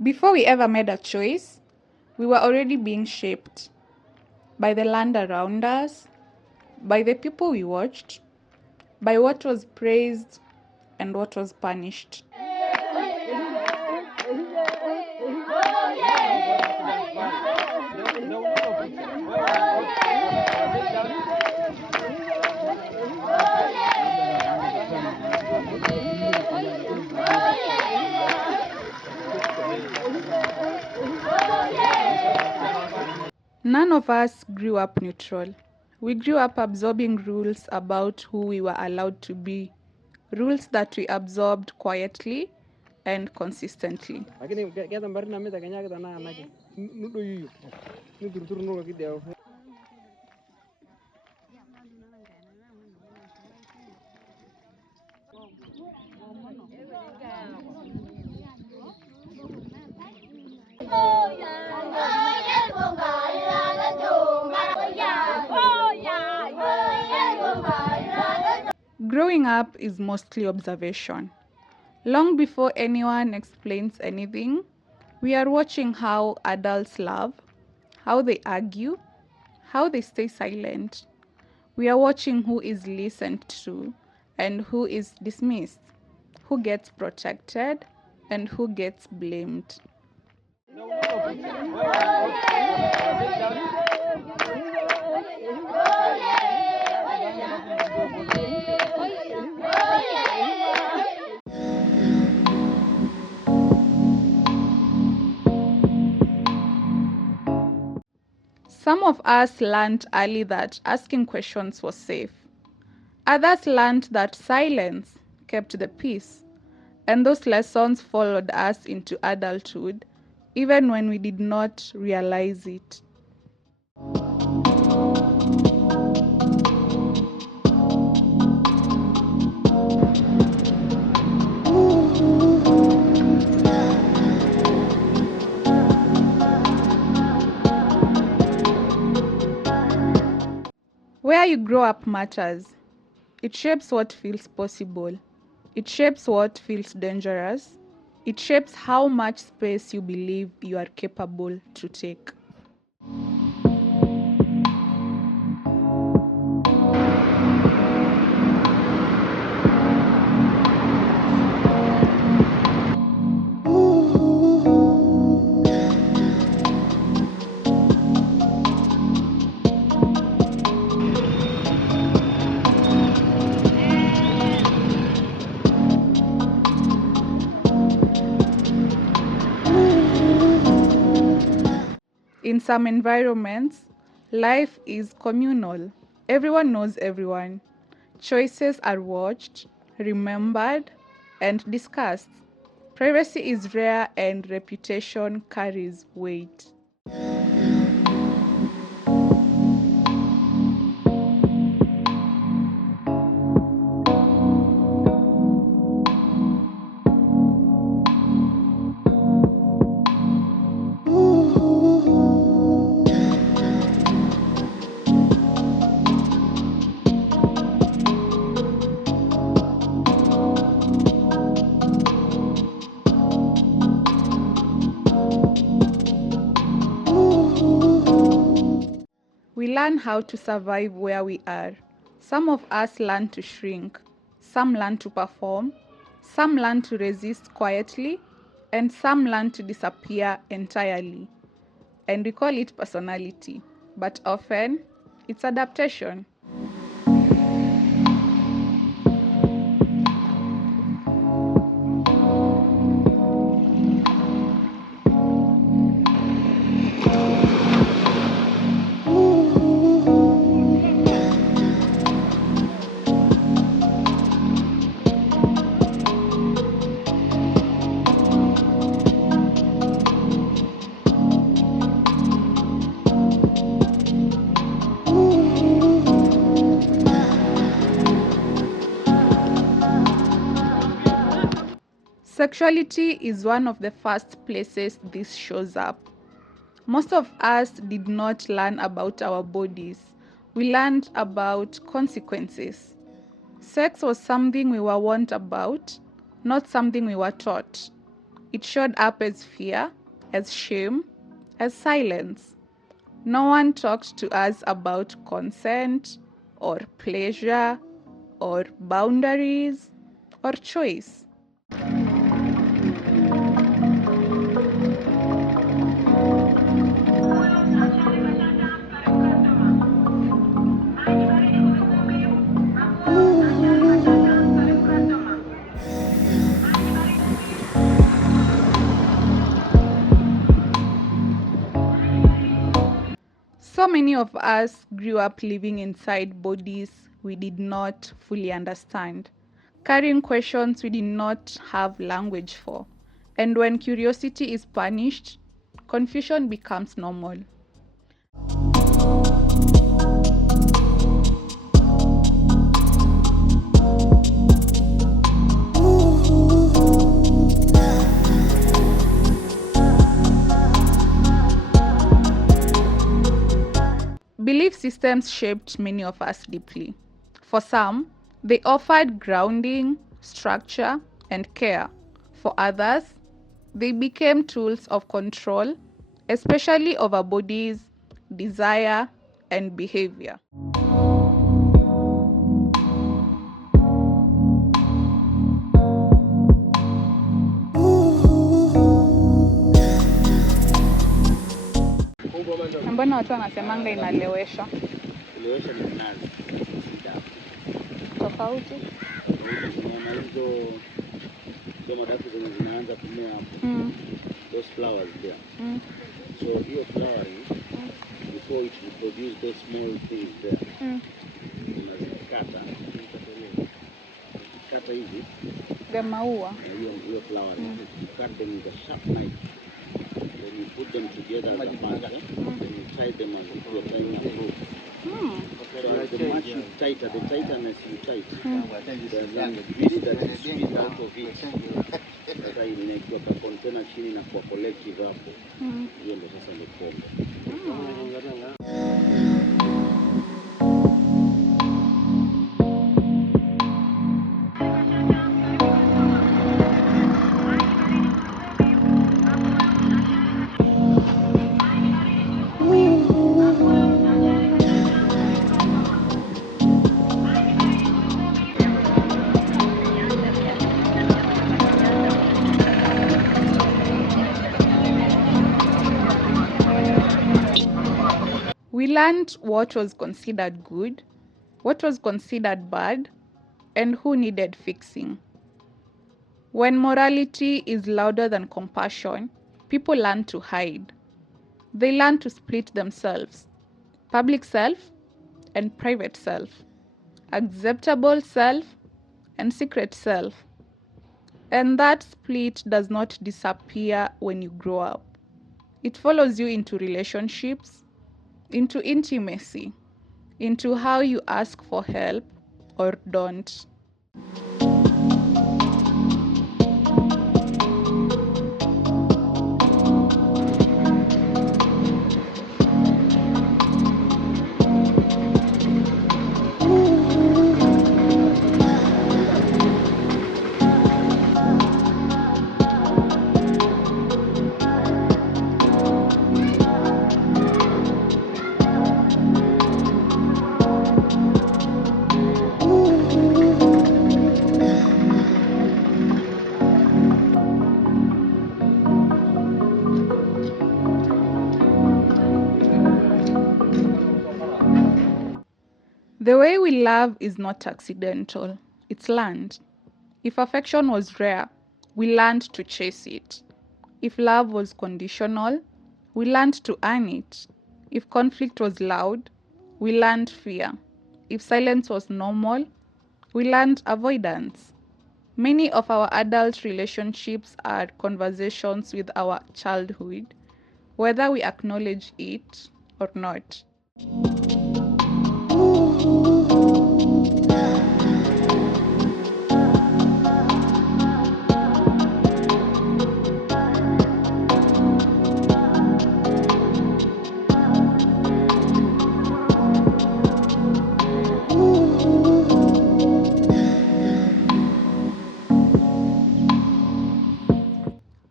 Before we ever made a choice, we were already being shaped by the land around us, by the people we watched, by what was praised and what was punished. None of us grew up neutral. We grew up absorbing rules about who we were allowed to be, rules that we absorbed quietly and consistently. Growing up is mostly observation. Long before anyone explains anything, we are watching how adults love, how they argue, how they stay silent. We are watching who is listened to and who is dismissed, who gets protected and who gets blamed. Some of us learned early that asking questions was safe. Others learned that silence kept the peace. And those lessons followed us into adulthood, even when we did not realize it. Where you grow up matters. It shapes what feels possible. It shapes what feels dangerous. It shapes how much space you believe you are capable to take. In some environments, life is communal. Everyone knows everyone. Choices are watched, remembered, and discussed. Privacy is rare and reputation carries weight. We learn how to survive where we are. Some of us learn to shrink, some learn to perform, some learn to resist quietly, and some learn to disappear entirely. And we call it personality, but often it's adaptation. Sexuality is one of the first places this shows up. Most of us did not learn about our bodies. We learned about consequences. Sex was something we were warned about, not something we were taught. It showed up as fear, as shame, as silence. No one talked to us about consent or pleasure or boundaries or choice. So many of us grew up living inside bodies we did not fully understand, carrying questions we did not have language for. And when curiosity is punished, confusion becomes normal. Belief systems shaped many of us deeply. For some, they offered grounding, structure, and care. For others, they became tools of control, especially over bodies, desire, and behavior. Mbona watu wanasemanga inalewesha? Kulewesha ni mnazi. Tofauti? Unaona hizo madafu zenye zinaanza kumea hapo. Those flowers there. So hiyo flowering, before it will produce those small things there. Unazikata. Kata hivi. The maua. Hiyo flowering. You cut them with a sharp knife. Then you put them together as a bunch. Then you tie them as if you're tying a rope. So the much you tighter, the tightness you tight, the grease that is squeezed out of it, sasa inaikuwa kwa container chini na kwa collective hapo. Hiyo ndio sasa ndio pombe. We learned what was considered good, what was considered bad, and who needed fixing. When morality is louder than compassion, people learn to hide. They learn to split themselves: public self and private self, acceptable self and secret self. And that split does not disappear when you grow up. It follows you into relationships, into intimacy, into how you ask for help or don't. The way we love is not accidental, it's learned. If affection was rare, we learned to chase it. If love was conditional, we learned to earn it. If conflict was loud, we learned fear. If silence was normal, we learned avoidance. Many of our adult relationships are conversations with our childhood, whether we acknowledge it or not.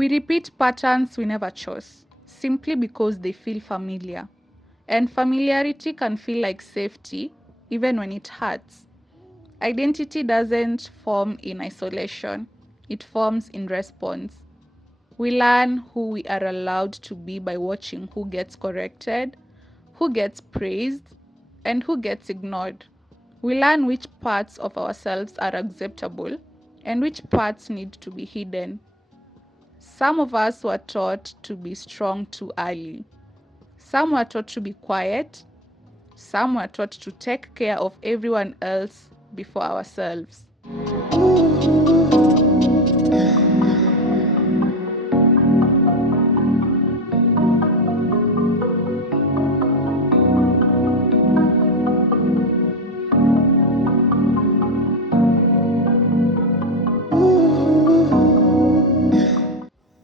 We repeat patterns we never chose, simply because they feel familiar. And familiarity can feel like safety, even when it hurts. Identity doesn't form in isolation, it forms in response. We learn who we are allowed to be by watching who gets corrected, who gets praised, and who gets ignored. We learn which parts of ourselves are acceptable and which parts need to be hidden. Some of us were taught to be strong too early. Some were taught to be quiet. Some were taught to take care of everyone else before ourselves.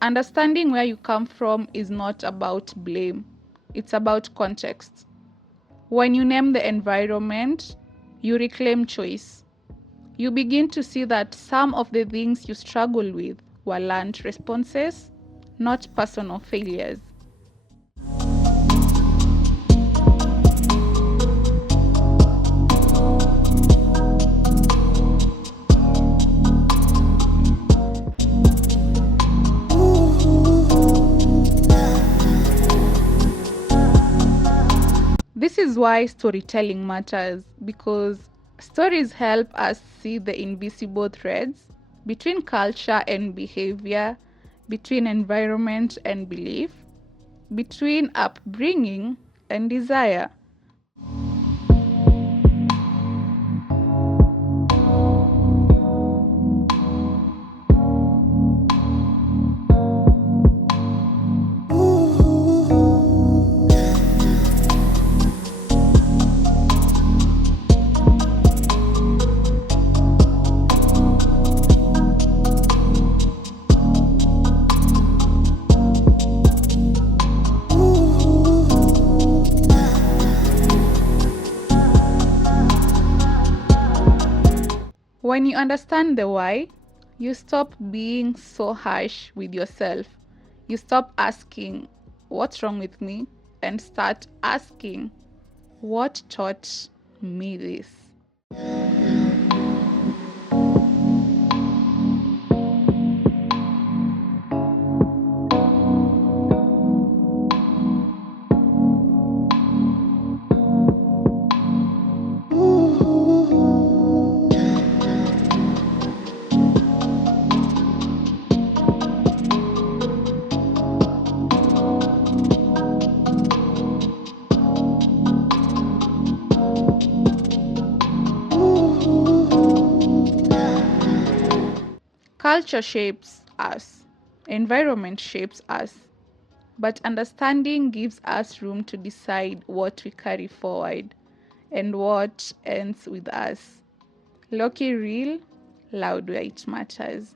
Understanding where you come from is not about blame, it's about context. When you name the environment, you reclaim choice. You begin to see that some of the things you struggle with were learned responses, not personal failures. This is why storytelling matters, because stories help us see the invisible threads between culture and behavior, between environment and belief, between upbringing and desire. When you understand the why, you stop being so harsh with yourself. You stop asking, "What's wrong with me?" and start asking, "What taught me this?" Culture shapes us, environment shapes us, but understanding gives us room to decide what we carry forward and what ends with us. Loki real, loud where it matters.